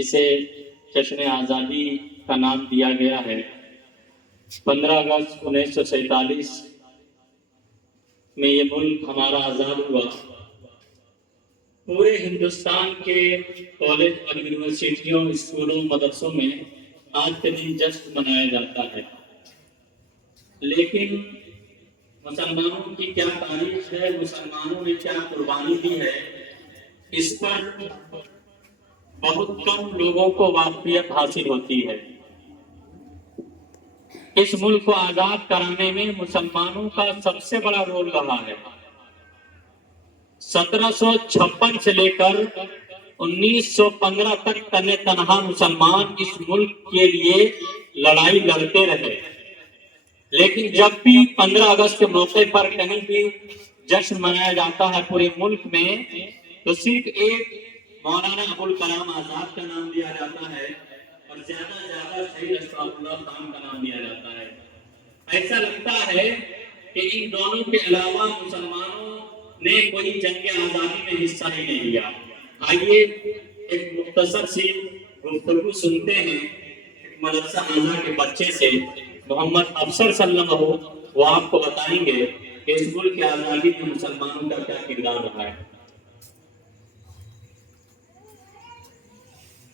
اسے جشن آزادی کا نام دیا گیا ہے۔ 15 اگست 1947 میں یہ ملک ہمارا آزاد ہوا۔ پورے ہندوستان کے کالج اور یونیورسٹیوں، اسکولوں، مدرسوں میں آج کے دن جشن منایا جاتا ہے۔ لیکن مسلمانوں کی کیا تاریخ ہے، مسلمانوں نے کیا قربانی دی ہے، اس پر بہت کم لوگوں کو واقفیت حاصل ہوتی ہے۔ اس ملک کو آزاد کرانے میں مسلمانوں کا سب سے بڑا رول رہا ہے۔ 1756 سے لے کر 1915 تک تنہ تنہا مسلمان اس ملک کے لیے لڑائی لڑتے رہے، لیکن جب بھی 15 اگست کے موقع پر کہیں بھی جشن منایا جاتا ہے پورے ملک میں، تو صرف ایک مولانا ابوالکلام آزاد کا نام لیا جاتا ہے اور زیادہ سے زیادہ شہید اشفاق اللہ خان کا نام لیا جاتا ہے۔ ایسا لگتا ہے کہ ان دونوں کے علاوہ مسلمانوں نے کوئی جنگ آزادی میں حصہ ہی نہیں لیا۔ آئیے ایک مختصر سی گفتگو سنتے ہیں مدرسہ اعلیٰ کے بچے سے، محمد افسر صلی اللہ علیہ وسلم۔ وہ آپ کو بتائیں گے کہ اس ملک کی آزادی میں مسلمانوں کا کیا کردار رہا ہے۔